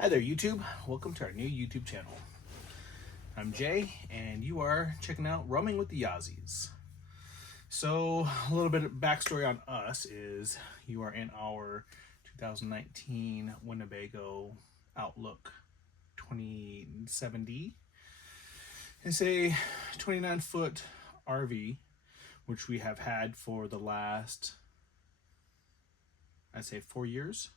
Hi there, YouTube. Welcome to our new YouTube channel. I'm Jay, and you are checking out Roaming with the Yazzies. So, a little bit of backstory on us is you are in our 2019 Winnebago Outlook 27D. It's a 29-foot RV, which we have had for the last, I'd say, 4 years.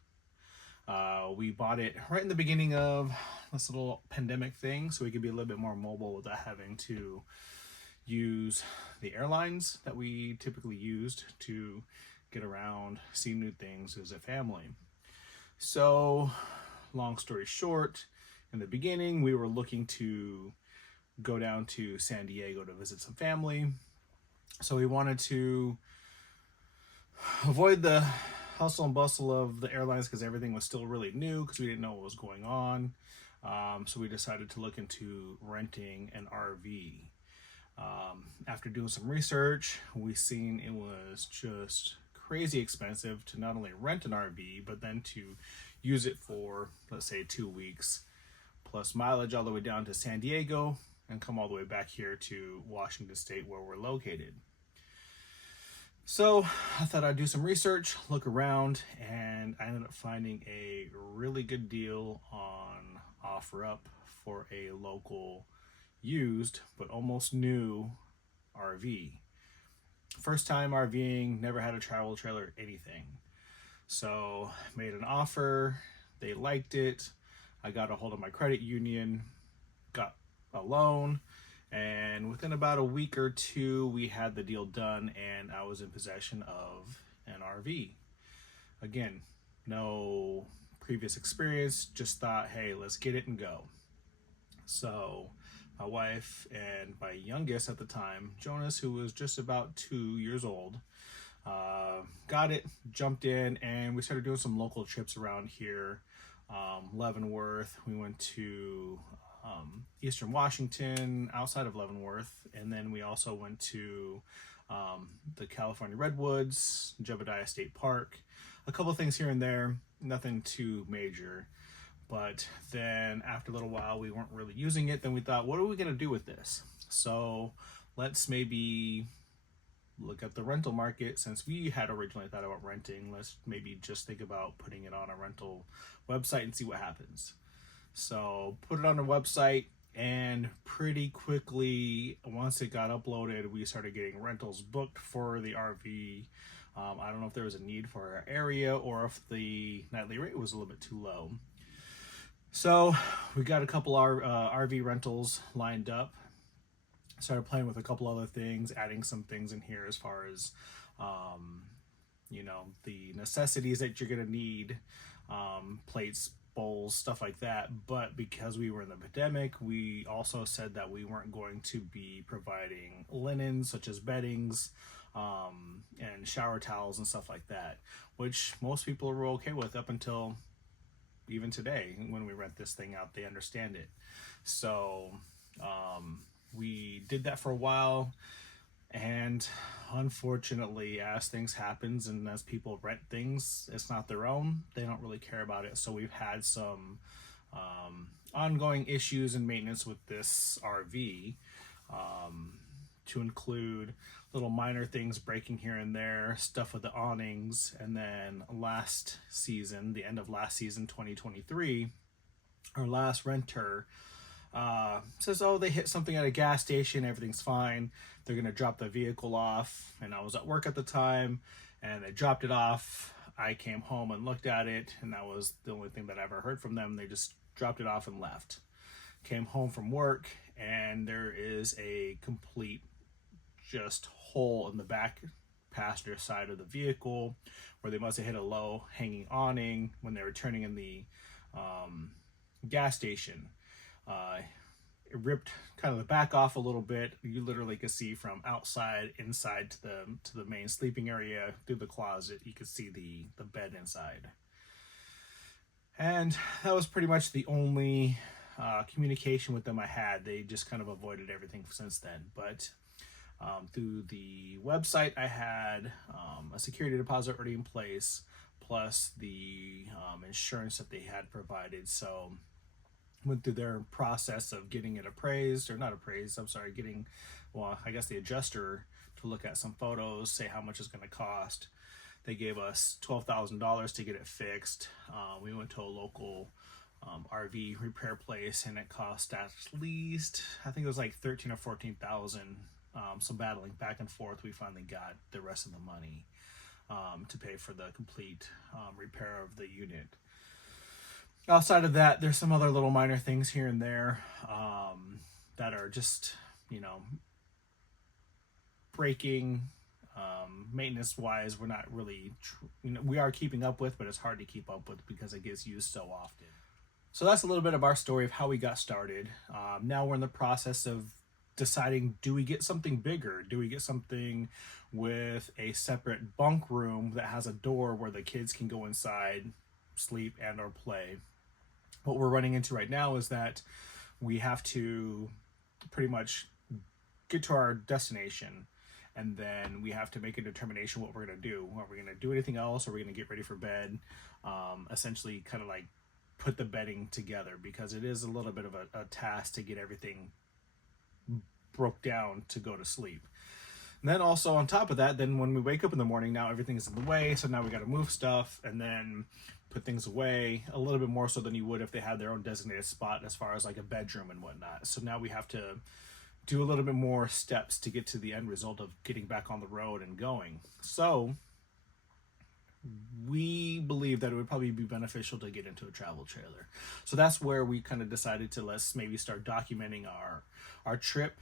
We bought it right in the beginning of this little pandemic thing, so we could be a little bit more mobile without having to use the airlines that we typically used to get around, see new things as a family. So, long story short, in the beginning, we were looking to go down to San Diego to visit some family. So we wanted to avoid the hustle and bustle of the airlines because everything was still really new because we didn't know what was going on. So we decided to look into renting an RV. After doing some research, we seen it was just crazy expensive to not only rent an RV, but then to use it for, let's say, 2 weeks, plus mileage all the way down to San Diego and come all the way back here to Washington State where we're located. So I thought I'd do some research, look around, and I ended up finding a really good deal on OfferUp for a local used but almost new RV. First time RVing, never had a travel trailer, anything. So made an offer, they liked it. I got a hold of my credit union, got a loan, and within about a week or two, we had the deal done and I was in possession of an RV. Again, no previous experience, just thought, hey, let's get it and go. So my wife and my youngest at the time, Jonas, who was just about 2 years old, got it, jumped in, and we started doing some local trips around here. Leavenworth, we went to Eastern Washington, outside of Leavenworth, and then we also went to the California Redwoods, Jebediah State Park, a couple things here and there, nothing too major. But then after a little while, we weren't really using it. Then we thought, what are we going to do with this? So let's maybe look at the rental market. Since we had originally thought about renting, let's maybe just think about putting it on a rental website and see what happens. So put it on the website, and pretty quickly, once it got uploaded, we started getting rentals booked for the RV. I don't know if there was a need for our area or if the nightly rate was a little bit too low. So we got a couple RV rentals lined up. Started playing with a couple other things, adding some things in here as far as, the necessities that you're going to need, plates, bowls, stuff like that. But because we were in the pandemic, we also said that we weren't going to be providing linens such as beddings and shower towels and stuff like that, which most people were okay with up until even today. When we rent this thing out, they understand it. So we did that for a while, and unfortunately, as things happens and as people rent things, it's not their own, they don't really care about it. So we've had some ongoing issues and maintenance with this RV, to include little minor things breaking here and there, stuff with the awnings. And then last season, the end of last season 2023, our last renter says, oh, they hit something at a gas station, everything's fine, they're gonna drop the vehicle off. And I was at work at the time, and they dropped it off. I came home and looked at it, and that was the only thing that I ever heard from them. They just dropped it off and left. Came home from work, and there is a complete just hole in the back passenger side of the vehicle where they must have hit a low hanging awning when they were turning in the gas station. It ripped kind of the back off a little bit. You literally could see from outside inside to the main sleeping area through the closet. You could see the bed inside. And that was pretty much the only communication with them I had. They just kind of avoided everything since then. But through the website, I had a security deposit already in place, plus the insurance that they had provided. So went through their process of getting it appraised, or not appraised, I'm sorry, getting, well, I guess the adjuster to look at some photos, say how much it's going to cost. They gave us $12,000 to get it fixed. We went to a local RV repair place, and it cost at least, I think it was like 13 or 14,000. So battling back and forth, we finally got the rest of the money to pay for the complete repair of the unit. Outside of that, there's some other little minor things here and there that are just, breaking. Maintenance wise, we're not really, we are keeping up with, but it's hard to keep up with because it gets used so often. So that's a little bit of our story of how we got started. Now we're in the process of deciding, do we get something bigger? Do we get something with a separate bunk room that has a door where the kids can go inside, sleep, and or play? What we're running into right now is that we have to pretty much get to our destination, and then we have to make a determination what we're going to do. Are we going to do anything else? Are we going to get ready for bed? Essentially kind of like put the bedding together, because it is a little bit of a task to get everything broke down to go to sleep. And then also on top of that, then when we wake up in the morning, now everything's in the way. So now we got to move stuff and then put things away a little bit more so than you would if they had their own designated spot as far as like a bedroom and whatnot. So now we have to do a little bit more steps to get to the end result of getting back on the road and going. So we believe that it would probably be beneficial to get into a travel trailer. So that's where we kind of decided to, let's maybe start documenting our trip,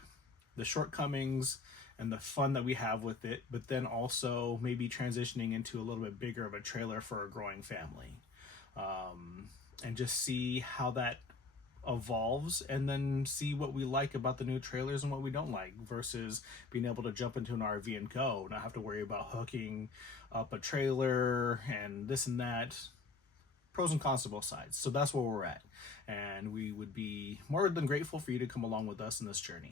the shortcomings, and the fun that we have with it, but then also maybe transitioning into a little bit bigger of a trailer for a growing family, and just see how that evolves, and then see what we like about the new trailers and what we don't like, versus being able to jump into an RV and go, not have to worry about hooking up a trailer and this and that. Pros and cons to both sides. So that's where we're at, and we would be more than grateful for you to come along with us in this journey.